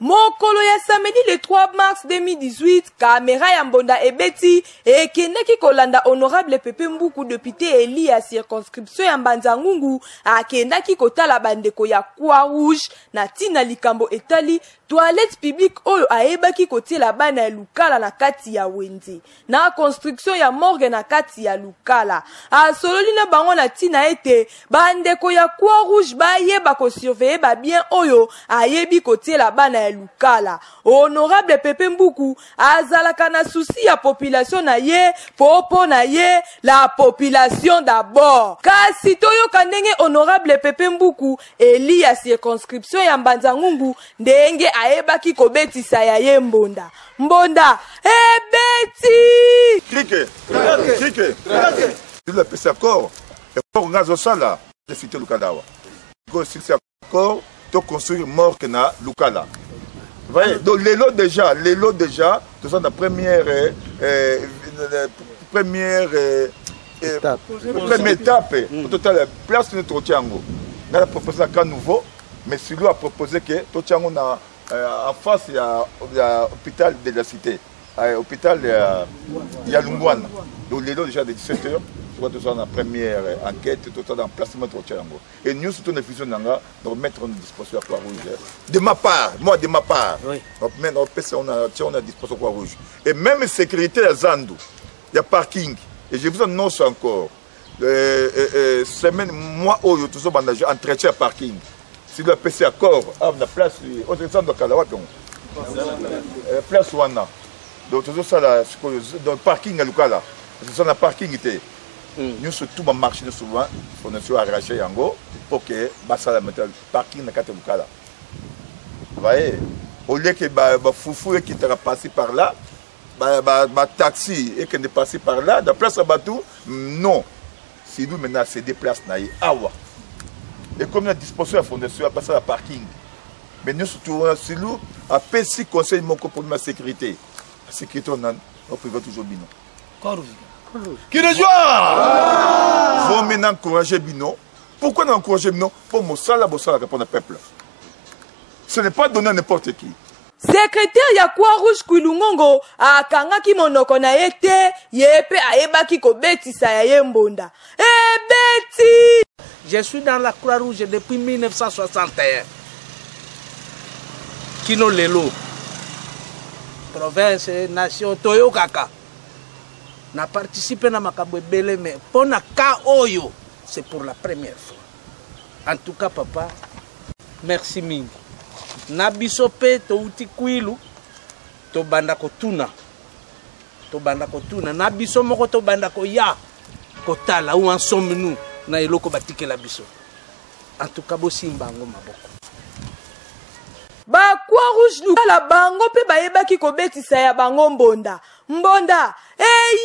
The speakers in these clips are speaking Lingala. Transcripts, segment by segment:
Mokolo ya samedi le 3 mars 2018, caméra ya mbonda ebeti ekendaki kolanda honorable Pepe Mbuku député élu ya circonscription ya Mbanza-Ngungu akendaki kotala bandeko ya Croix-Rouge na tina likambo etali toilette publique oyo ayebaki kotiela bana ya Lukala na kati ya Wenze na construction ya morgue na kati ya Lukala. Asololi na bango na tina ete bandeko ya Croix-Rouge bayeba ko surveiller ba bien oyo ayebi kotiela bana ya Lukala. Honorable Pepe Mbuku azalaka na souci ya population na ye popo na ye la population d'abord. Kasi toyo kandenge honorable Pepe Mbuku eli ya circonscription ya Mbanza-Ngungu ndenge aebaki kobetisa ya ye mbonda. Mbonda ebeti! Clique. Il a fait accord. Et pour ngazo sala, le cité Lukalawa. Go si accord to construire morgue na Lukala. Vous voyez, donc les lots déjà, tout ça la première étape. Au total, place de Totiango. On a proposé un cas nouveau, mais celui a proposé que Totiango en face, il y a l'hôpital de la cité, l'hôpital il y a Lungwana. Donc les lots déjà de 17h. Tout ça dans la première enquête, tout ça dans le placement de Totiango. Et nous, surtout, nous faisons de mettre en disposition à Croix-Rouge. De ma part, oui. On a disposition à Croix-Rouge. Et même sécurité à Zandu, il y a parking. Et je vous annonce encore, semaine, mois où tout ça, entretien parking. Si le PC accord, la place, au centre de Kalawat, place Wana. Donc tout ça, dans le parking à Lukala, c'est ça, le parking était. Nous surtout marché souvent, on a arraché yango pour que basala le parking na kate Lukala. Vous voyez, au lieu que foufou qui t'a passé par là, taxi et qui est passé par là, de place à Batou, non. Si nous maintenant c'est des places na awa. Et comme la disposition à fondation à passer à parking. Mais nous surtout si nous à PC conseil mon pour ma sécurité. La sécurité on prévoit toujours bino. Qui le joie! Vous maintenant encourager Bino. Pourquoi nous encourager Bino? Pour Mossala répondre au peuple. Ce n'est pas donné à n'importe qui. Secrétaire ya Croix-Rouge Kwilungongo akangaki monoko na yete yepe aebaki kobetisa ya yembonda. Beti! Je suis dans la Croix-Rouge depuis 1961. Kino Lelo. Province, nation, Toyo Kaka. Na participé na makambo ebele mais pona ka oyo c'est pour la première fois. En tout cas papa, merci mingi. Na biso pe to uti kwilu to banda kotuna. Na biso moko to banda ko ya kotala où en sommes-nous na eloko batike la biso. En tout cas bosimba ngo maboko. Ba Croix-Rouge Lukala bango pe bayebaki kobetisa ya bango mbonda. Mbonda,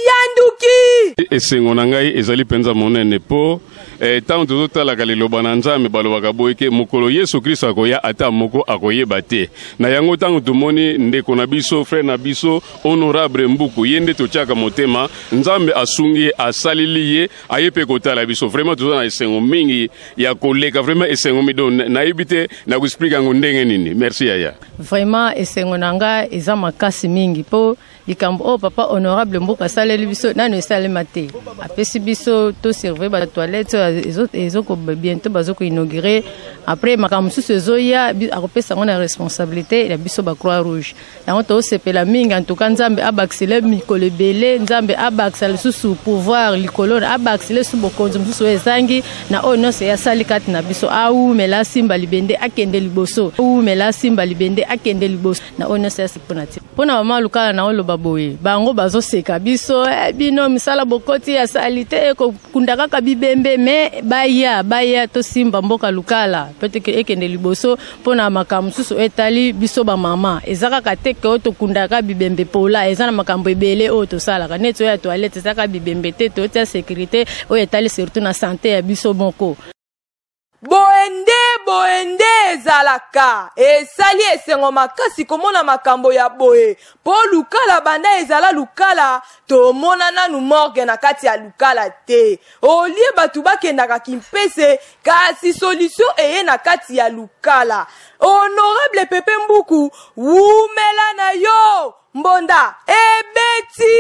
yanduki! Esengo na ngai ezali penza monene po tant tozotala kaliloba na Nzambe balobaka boye ke mokolo Yesu Kristo akoya ata moko akoyeba te. Na yango tango tomoni ndeko na biso frère na biso honorable Mbuku yende totiaka motema Nzambe asungi asalili ye ayepe kotala biso vraiment toza na esengo mingi ya koleka vraiment esengo mido na yebite na kuexplica ngo ndenge nini. Merci yaya. Vraiment esengo nanga eza makasi mingi po likambo papa honorable Mbuku asaleli biso nano esalema te. Apesi biso to surveiller ba toilette ezoko bientôt bazoko inaugurer après makambo susu ezoya akopesa ngona responsabilité ya biso ba Croix-Rouge. Yango to sepela mingi en tout cas Nzambe abaxile mikolo ebele Nzambe abaxile susu pouvoir likolo abaxile su bokonzo mususu ezangi na oyo no se ya sali kati na biso au mela simba libende akende liboso na oyo no se ya sipona ti pona mama Lukala na oloba boye bango bazoseka biso bino misala bokoti ya salite ko kundaka ka bibembe me baya to simba mboka Lukala peut-être ekende liboso pona makambo susu etali biso ba mama ezaka kateke oto kundaka bibembe pola ezana makambo ebele oto sala ka neto ya toilette ezaka bibembe te to ta sécurité o etali surtout na santé ya biso moko. boende ezalaka esali esengo makasi komona makambo ya boye po lukala banda ezala lukala tomona nanu morgue na kati ya lukala te olie batu bakendaka kimpese kasi solution eye na kati ya lukala. Honorable Pepe Mbuku wumela na yo mbonda ebeti